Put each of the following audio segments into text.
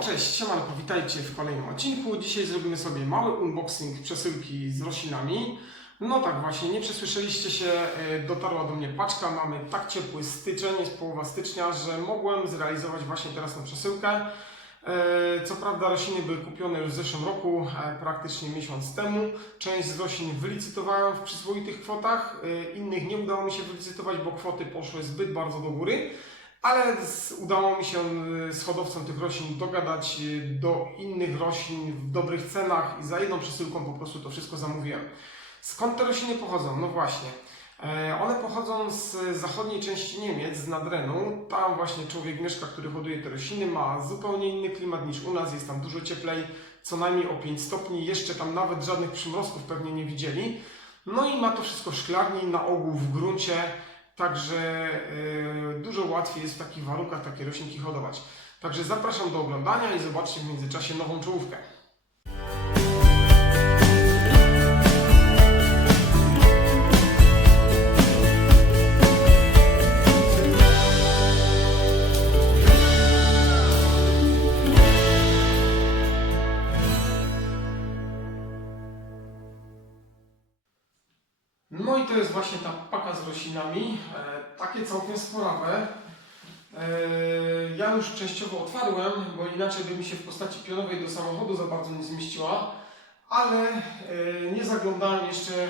Cześć, siemanko, witajcie w kolejnym odcinku. Dzisiaj zrobimy sobie mały unboxing przesyłki z roślinami. No tak właśnie, nie przesłyszeliście się, e, dotarła do mnie paczka, mamy tak ciepły styczeń, jest połowa stycznia, że mogłem zrealizować właśnie teraz tę przesyłkę. E, Co prawda rośliny były kupione już w zeszłym roku, e, praktycznie miesiąc temu. Część z roślin wylicytowałem w przyzwoitych kwotach, e, innych nie udało mi się wylicytować, bo kwoty poszły zbyt bardzo do góry. Ale udało mi się y, z hodowcą tych roślin dogadać y, do innych roślin w dobrych cenach i za jedną przesyłką po prostu to wszystko zamówiłem. Skąd te rośliny pochodzą? No właśnie. E, One pochodzą z zachodniej części Niemiec, z Nadrenu. Tam właśnie człowiek mieszka, który hoduje te rośliny, ma zupełnie inny klimat niż u nas, jest tam dużo cieplej, co najmniej o 5 stopni, jeszcze tam nawet żadnych przymrozków pewnie nie widzieli. No i ma to wszystko szklarni, na ogół w gruncie, Także y, dużo łatwiej jest w takich warunkach takie roślinki hodować. Także zapraszam do oglądania i zobaczcie w międzyczasie nową czołówkę. Takie całkiem sporawe. E, ja już częściowo otwarłem, bo inaczej by mi się w postaci pionowej do samochodu za bardzo nie zmieściła, ale e, nie zaglądałem jeszcze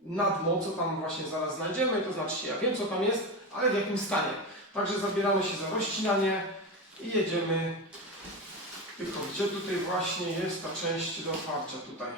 na dno, co tam właśnie zaraz znajdziemy, to znaczy ja wiem co tam jest, ale w jakim stanie. Także zabieramy się za rozcinanie i jedziemy. Tylko gdzie tutaj właśnie jest ta część do otwarcia tutaj.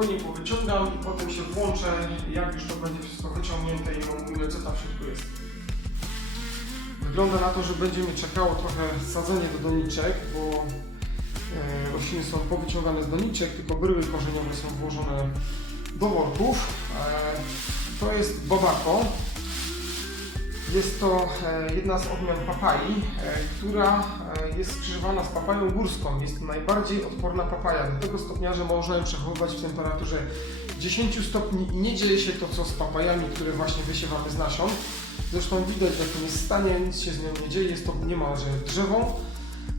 Spokojnie powyciągam i potem się włączę, jak już to będzie wszystko wyciągnięte i omówimy, co tam w środku jest. Wygląda na to, że będzie mi czekało trochę sadzenie do doniczek, bo e, rośliny są powyciągane z doniczek, tylko bryły korzeniowe są włożone do worków. E, to jest babako. Jest to e, jedna z odmian papai, która jest skrzyżowana z papają górską. Jest to najbardziej odporna papaja, do tego stopnia, że można ją przechowywać w temperaturze 10 stopni i nie dzieje się to, co z papajami, które właśnie wysiewamy z nasion. Zresztą widać, w jakim jest stanie, nic się z nią nie dzieje, jest to niemalże drzewo.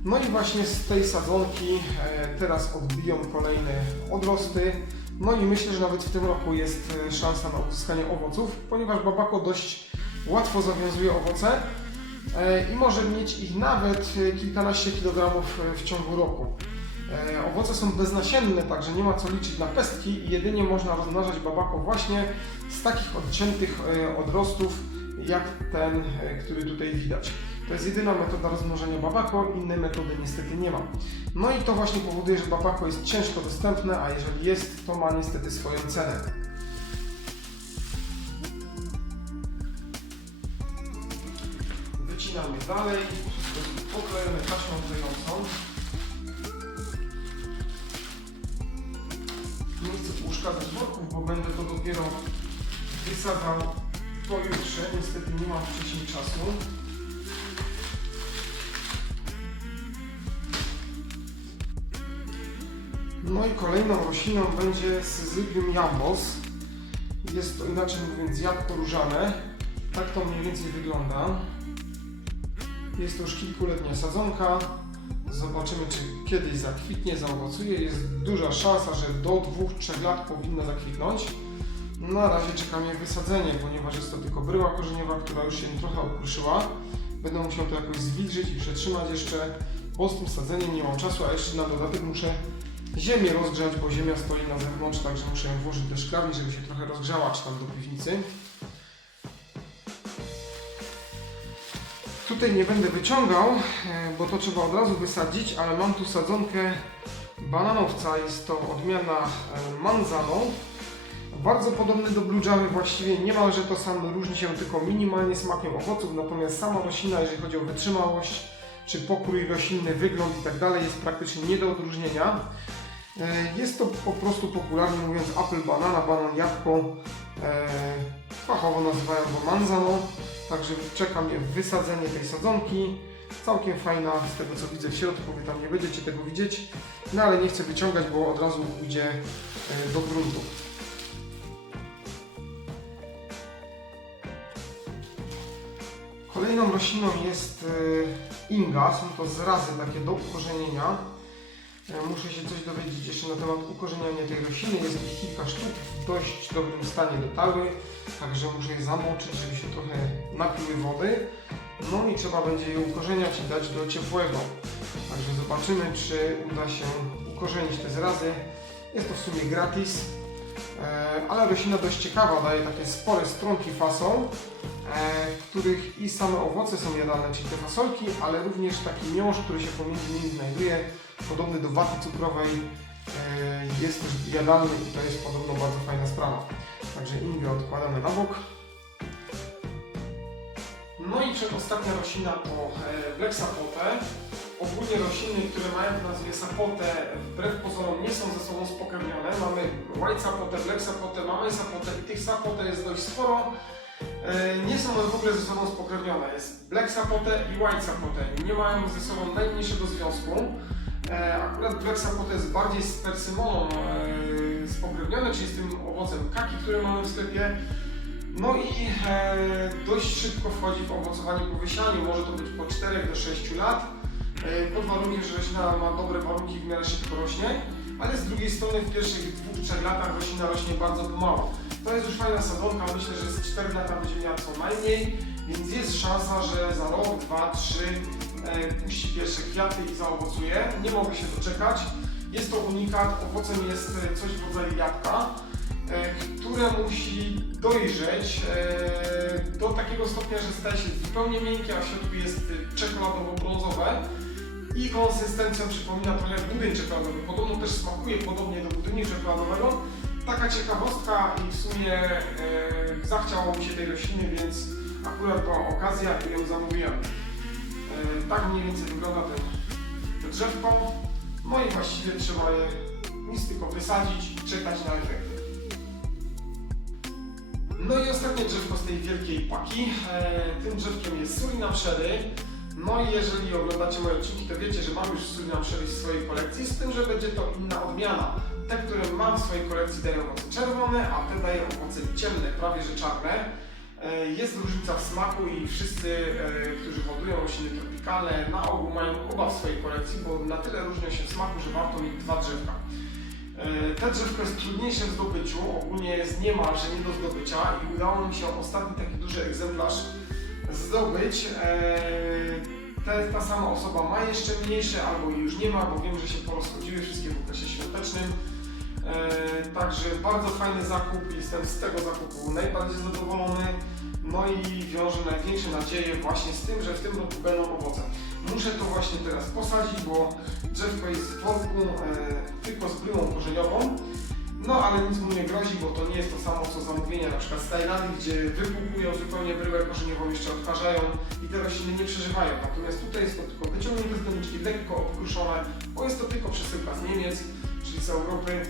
No i właśnie z tej sadzonki e, teraz odbiją kolejne odrosty. No i myślę, że nawet w tym roku jest e, szansa na uzyskanie owoców, ponieważ babako dość łatwo zawiązuje owoce i może mieć ich nawet e, kilkanaście kilogramów e, w ciągu roku. E, Owoce są beznasienne, także nie ma co liczyć na pestki i jedynie można rozmnażać babako właśnie z takich odciętych e, odrostów, jak ten, e, który tutaj widać. To jest jedyna metoda rozmnożenia babako, innej metody niestety nie ma. No i to właśnie powoduje, że babako jest ciężko dostępne, a jeżeli jest, to ma niestety swoją cenę. Wycinamy dalej, poklejone taśmą klejącą. Nie chcę uszkadzać worków, bo będę to dopiero wysadzał pojutrze. Niestety nie mam wcześniej czasu. No i kolejną rośliną będzie Syzygium jambos. Jest to inaczej mówiąc jabłko różane. Tak to mniej więcej wygląda. Jest to już kilkuletnia sadzonka. Zobaczymy, czy kiedyś zakwitnie, zaowocuje. Jest duża szansa, że do 2-3 lat powinno zakwitnąć. Na razie czekamy wysadzenie, ponieważ jest to tylko bryła korzeniowa, która już się trochę okruszyła. Będę musiał to jakoś zwilżyć i przetrzymać jeszcze. Po tym sadzeniem nie mam czasu, a jeszcze na dodatek muszę ziemię rozgrzać, bo ziemia stoi na zewnątrz, także muszę ją włożyć do szklarni, żeby się trochę rozgrzała, czy tam do piwnicy. Tutaj nie będę wyciągał, e, bo to trzeba od razu wysadzić, ale mam tu sadzonkę bananowca. Jest to odmiana e, Manzano. Bardzo podobny do Blue Jamy, właściwie niemalże to samo, różni się tylko minimalnie smakiem owoców, natomiast sama roślina, jeżeli chodzi o wytrzymałość, czy pokrój roślinny, wygląd i tak jest praktycznie nie do odróżnienia. E, Jest to po prostu popularnie mówiąc apple banana, banan jabłko, fachowo nazywają go manzano, także czeka mnie wysadzenie tej sadzonki. Całkiem fajna, z tego co widzę w środku, wy tam nie będziecie tego widzieć, no ale nie chcę wyciągać, bo od razu pójdzie e, do gruntu. Kolejną rośliną jest e, inga, są to zrazy takie do ukorzenienia. E, Muszę się coś dowiedzieć jeszcze na temat ukorzeniania tej rośliny. Jest ich kilka sztuk dość dobrym stanie dotarły, także muszę je zamoczyć, żeby się trochę napiły wody. No i trzeba będzie je ukorzeniać i dać do ciepłego. Także zobaczymy, czy uda się ukorzenić te zrazy. Jest to w sumie gratis, e, ale roślina dość ciekawa, daje takie spore strąki fasol, e, których i same owoce są jadalne, czyli te fasolki, ale również taki miąższ, który się pomiędzy nimi znajduje, podobny do waty cukrowej, jest też jadalny i to jest podobno bardzo fajna sprawa. Także ingę odkładamy na bok. No i przedostatnia roślina to e, Black Sapote. Ogólnie rośliny, które mają w nazwie sapotę, wbrew pozorom nie są ze sobą spokrewnione. Mamy white sapotę, black sapotę, mamy sapotę i tych sapotę jest dość sporo. E, Nie są one w ogóle ze sobą spokrewnione. Jest black sapotę i white sapotę. Nie mają ze sobą najmniejszego związku. E, Akurat black jest bardziej z persymoną e, spokrewnione, czyli z tym owocem kaki, który mamy w sklepie. No i e, dość szybko wchodzi w owocowanie po wysianiu, może to być po 4 do 6 lat, pod warunkiem, że roślina ma dobre warunki w miarę szybko rośnie, ale z drugiej strony w pierwszych 2-3 latach roślina rośnie bardzo pomału. To jest już fajna sadzonka, myślę, że z 4 lata będzie miała co najmniej, więc jest szansa, że za rok, 2, 3 e, puści pierwsze kwiaty i zaowocuje. Nie mogę się doczekać. Jest to unikat, owocem jest e, coś w rodzaju jabłka e, które musi dojrzeć e, do takiego stopnia, że staje się zupełnie miękkie, a w środku jest e, czekoladowo-brązowe i konsystencją przypomina trochę budyń czekoladowy. Podobno też smakuje podobnie do budyni czekoladowego. Taka ciekawostka i w sumie e, zachciało mi się tej rośliny, więc akurat była okazja i ją zamówiłem. E, tak mniej więcej wygląda ten, to drzewko. No i właściwie trzeba je nic tylko wysadzić i czekać na efekt. No i ostatnie drzewko z tej wielkiej paki. E, tym drzewkiem jest Surinam Sherry. No i jeżeli oglądacie moje odcinki, to wiecie, że mam już Surinam Sherry w swojej kolekcji, z tym, że będzie to inna odmiana. Te, które mam w swojej kolekcji dają owoce czerwone, a te dają owoce ciemne, prawie że czarne. E, Jest różnica w smaku i wszyscy, e, którzy hodują rośliny tropikalne, na ogół mają oba w swojej kolekcji, bo na tyle różnią się w smaku, że warto mieć dwa drzewka. E, Te drzewko jest trudniejsze w zdobyciu, ogólnie jest niemalże nie do zdobycia i udało mi się ostatni taki duży egzemplarz zdobyć. Te, ta sama osoba ma jeszcze mniejsze albo już nie ma, bo wiem, że się porozchodziły wszystkie w okresie świątecznym. E, Także bardzo fajny zakup, jestem z tego zakupu najbardziej zadowolony. No i wiążę największe nadzieje właśnie z tym, że w tym roku będą owoce. Muszę to właśnie teraz posadzić, bo drzewko jest w worku e, tylko z bryłą korzeniową. No ale nic mu nie grozi, bo to nie jest to samo co zamówienia na przykład z Tajlandii, gdzie wypłukują zupełnie bryłę korzeniową, jeszcze odparzają i te rośliny nie przeżywają. Natomiast tutaj jest to tylko wyciągnięte z doniczki, lekko obkruszone, bo jest to tylko przesyłka z Niemiec, czyli z Europy.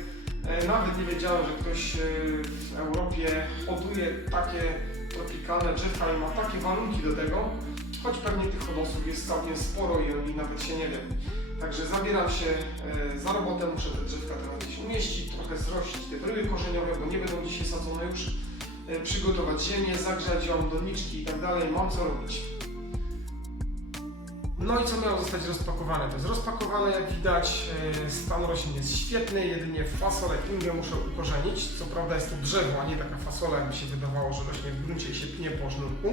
E, Nawet nie wiedziałem, że ktoś e, w Europie hoduje takie tropikalne drzewka i ma takie warunki do tego, choć pewnie tych hodowców jest całkiem sporo i oni nawet się nie wiem. Także zabieram się e, za robotę, muszę te drzewka teraz gdzieś umieścić, trochę zrościć te bryły korzeniowe, bo nie będą dzisiaj sadzone już, przygotować ziemię, zagrzać ją, doniczki i tak dalej, mam co robić. No i co miało zostać rozpakowane? To jest rozpakowane, jak widać, e, stan roślin jest świetny, jedynie fasolę ingę muszę ukorzenić. Co prawda jest to drzewo, a nie taka fasola, jakby się wydawało, że rośnie w gruncie i się pnie po sznurku.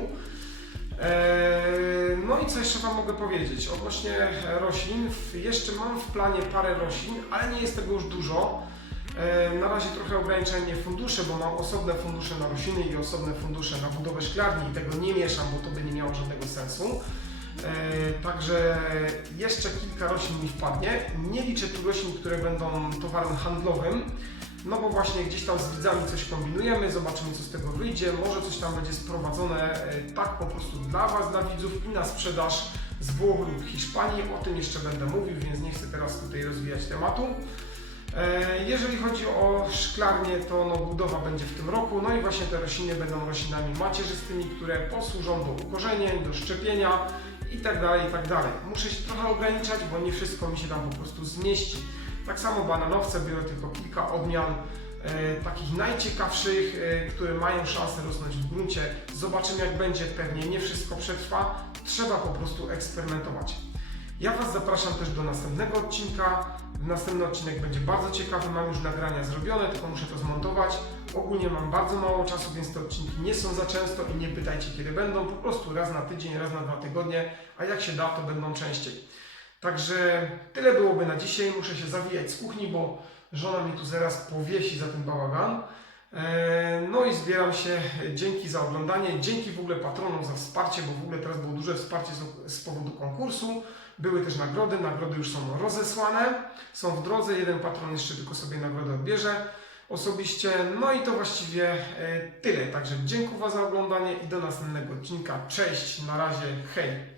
Eee, No i co jeszcze Wam mogę powiedzieć? Odnośnie roślin, jeszcze mam w planie parę roślin, ale nie jest tego już dużo. Eee, Na razie trochę ograniczenie fundusze, bo mam osobne fundusze na rośliny i osobne fundusze na budowę szklarni i tego nie mieszam, bo to by nie miało żadnego sensu. E, Także jeszcze kilka roślin mi wpadnie. Nie liczę tu roślin, które będą towarem handlowym, no bo właśnie gdzieś tam z widzami coś kombinujemy, zobaczymy co z tego wyjdzie. Może coś tam będzie sprowadzone e, tak po prostu dla Was, dla widzów i na sprzedaż z Włoch lub Hiszpanii. O tym jeszcze będę mówił, więc nie chcę teraz tutaj rozwijać tematu. E, Jeżeli chodzi o szklarnię, to no, budowa będzie w tym roku. No i właśnie te rośliny będą roślinami macierzystymi, które posłużą do ukorzenień, do szczepienia i tak dalej, i tak dalej. Muszę się trochę ograniczać, bo nie wszystko mi się tam po prostu zmieści. Tak samo bananowce biorę tylko kilka odmian e, takich najciekawszych, e, które mają szansę rosnąć w gruncie. Zobaczymy jak będzie, pewnie nie wszystko przetrwa. Trzeba po prostu eksperymentować. Ja Was zapraszam też do następnego odcinka. Następny odcinek będzie bardzo ciekawy, mam już nagrania zrobione, tylko muszę to zmontować. Ogólnie mam bardzo mało czasu, więc te odcinki nie są za często i nie pytajcie kiedy będą, po prostu raz na tydzień, raz na dwa tygodnie, a jak się da, to będą częściej. Także tyle byłoby na dzisiaj, muszę się zawijać z kuchni, bo żona mi tu zaraz powiesi za ten bałagan. Eee, No i zbieram się. Dzięki za oglądanie, dzięki w ogóle patronom za wsparcie, bo w ogóle teraz było duże wsparcie z powodu konkursu. Były też nagrody, nagrody już są rozesłane, są w drodze. Jeden patron jeszcze tylko sobie nagrodę odbierze osobiście. No i to właściwie e, tyle. Także dziękuję za oglądanie i do następnego odcinka. Cześć, na razie, hej!